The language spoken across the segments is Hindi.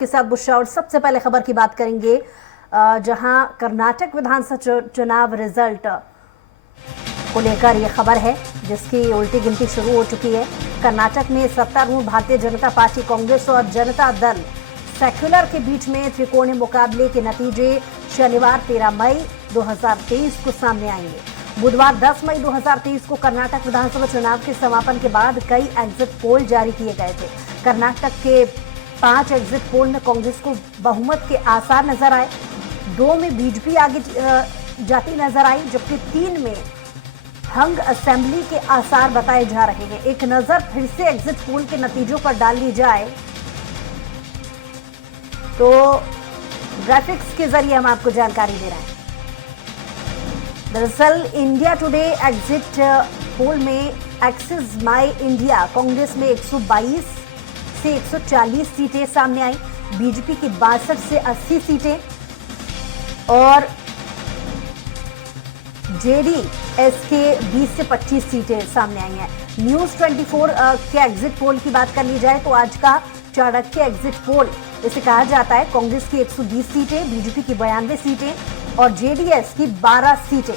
के साथ बुशरा और सबसे पहले खबर की बात करेंगे जहां कर्नाटक विधानसभा चुनाव रिजल्ट को लेकर यह खबर है जिसकी उल्टी गिनती शुरू हो चुकी है। कर्नाटक में सत्तारूढ़ भारतीय जनता पार्टी कांग्रेस और जनता दल सेक्युलर के बीच में त्रिकोणीय मुकाबले के नतीजे शनिवार 13 मई 2023 को सामने आएंगे। बुधवार 10 मई 2023 को कर्नाटक विधानसभा चुनाव के समापन के बाद कई एग्जिट पोल जारी किए गए थे। कर्नाटक के 5 एग्जिट पोल में कांग्रेस को बहुमत के आसार नजर आए, 2 में बीजेपी आगे जाती नजर आई, जबकि 3 में हंग असेंबली के आसार बताए जा रहे हैं। एक नजर फिर से एग्जिट पोल के नतीजों पर डाल ली जाए तो ग्राफिक्स के जरिए हम आपको जानकारी दे रहे हैं। दरअसल इंडिया टुडे एग्जिट पोल में एक्सिस माई इंडिया कांग्रेस में 122 से 140 सीटें सामने आई, बीजेपी की 62 से 80 सीटें और जेडीएस के 20 से 25 सीटें सामने आई हैं। न्यूज 24 के एग्जिट पोल की बात कर ली जाए तो आज का चाणक्य एग्जिट पोल इसे कहा जाता है। कांग्रेस की 120 सीटें, बीजेपी की 92 सीटें और जेडीएस की 12 सीटें।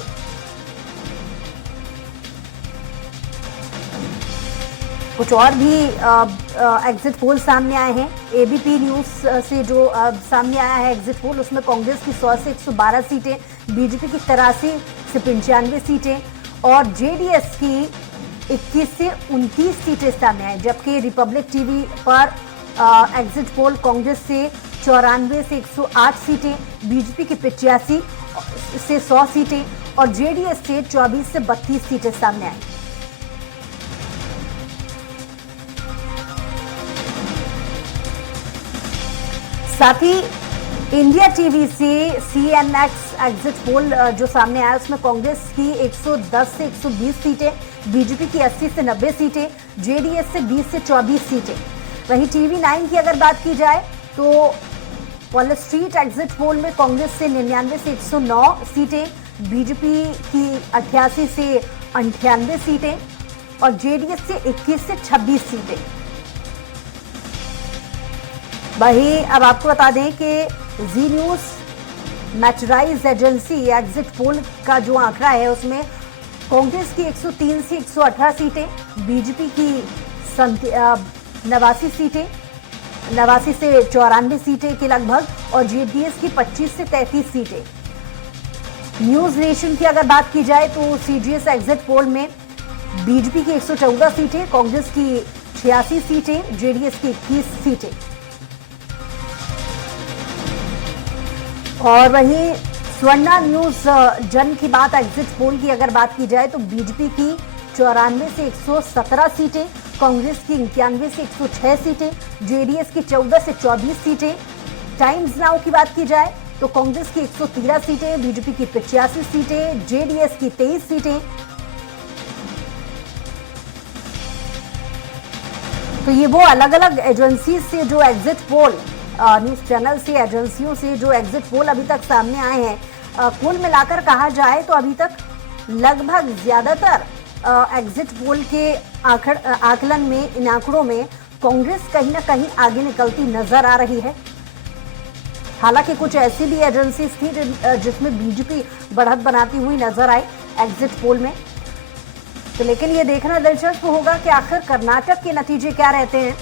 कुछ और भी एग्जिट पोल सामने आए हैं। एबीपी न्यूज से जो सामने आया है एग्जिट पोल, उसमें कांग्रेस की 100 से 112 सीटें, बीजेपी की 83 से 95 सीटें और जेडीएस की 21 से 29 सीटें सामने आई। जबकि रिपब्लिक टीवी पर एग्जिट पोल कांग्रेस से 94 से 108 सीटें, बीजेपी की 85 से 100 सीटें और जेडीएस से 24 से 32 सीटें सामने आई। साथ ही इंडिया टीवी से सीएनएक्स एग्जिट पोल जो सामने आया उसमें कांग्रेस की 110 से 120 सीटें, बीजेपी की 80 से 90 सीटें, जेडीएस से 20 से 24 सीटें। वहीं टीवी 9 की अगर बात की जाए तो वॉल स्ट्रीट एग्जिट पोल में कांग्रेस से 99 से 109 सीटें, बीजेपी की 88 से 98 सीटें और जेडीएस से 21 से 26 सीटें। वहीं अब आपको बता दें कि जी न्यूज मैचराइज एजेंसी एग्जिट पोल का जो आंकड़ा है उसमें कांग्रेस की 103 से 118 सीटें, बीजेपी की 89 सीटें, 89 से 94 सीटें के लगभग और जेडीएस की 25 से 33 सीटें। न्यूज नेशन की अगर बात की जाए तो सीजीएस एग्जिट पोल में बीजेपी की 114 सीटें, कांग्रेस की 86 सीटें, जेडीएस की 21 सीटें। और वहीं स्वर्णा न्यूज जन की बात एग्जिट पोल की अगर बात की जाए तो बीजेपी की 94 से 117 सीटें, कांग्रेस की 91 से 106 सीटें, जेडीएस की 14 से 24 सीटें। टाइम्स नाउ की बात की जाए तो कांग्रेस की 113 सीटें, बीजेपी की 85 सीटें, जेडीएस की 23 सीटें। तो ये वो अलग अलग एजेंसी से जो एग्जिट पोल न्यूज चैनल से एजेंसियों से जो एग्जिट पोल अभी तक सामने आए हैं, कुल मिलाकर कहा जाए तो अभी तक लगभग ज्यादातर एग्जिट पोल के आकलन में, इन आंकड़ों में कांग्रेस कहीं ना कहीं आगे निकलती नजर आ रही है। हालांकि कुछ ऐसी भी एजेंसीज थी जिसमें बीजेपी बढ़त बनाती हुई नजर आई एग्जिट पोल में। तो लेकिन ये देखना दिलचस्प होगा कि आखिर कर्नाटक के नतीजे क्या रहते हैं।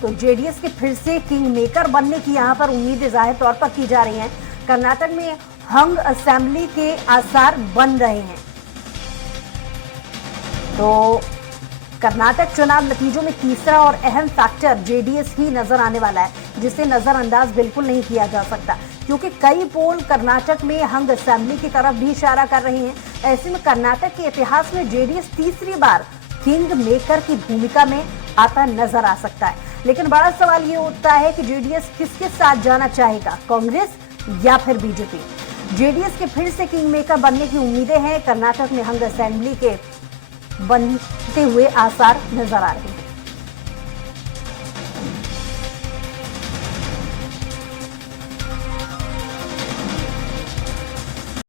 तो जेडीएस के फिर से किंग मेकर बनने की यहां पर उम्मीदें जाहिर तौर पर की जा रही हैं। कर्नाटक में हंग असेंबली के आसार बन रहे हैं। तो कर्नाटक चुनाव नतीजों में तीसरा और अहम फैक्टर जेडीएस ही नजर आने वाला है, जिसे नजरअंदाज बिल्कुल नहीं किया जा सकता, क्योंकि कई पोल कर्नाटक में हंग असेंबली की तरफ भी इशारा कर रहे हैं। ऐसे में कर्नाटक के इतिहास में जेडीएस तीसरी बार किंग मेकर की भूमिका में आता नजर आ सकता है। लेकिन बड़ा सवाल ये उठता है कि जेडीएस किसके साथ जाना चाहेगा, कांग्रेस या फिर बीजेपी। जेडीएस के फिर से किंग मेकर बनने की उम्मीदें हैं। कर्नाटक में हंग असेंबली के बनते हुए आसार नजर आ रहे हैं।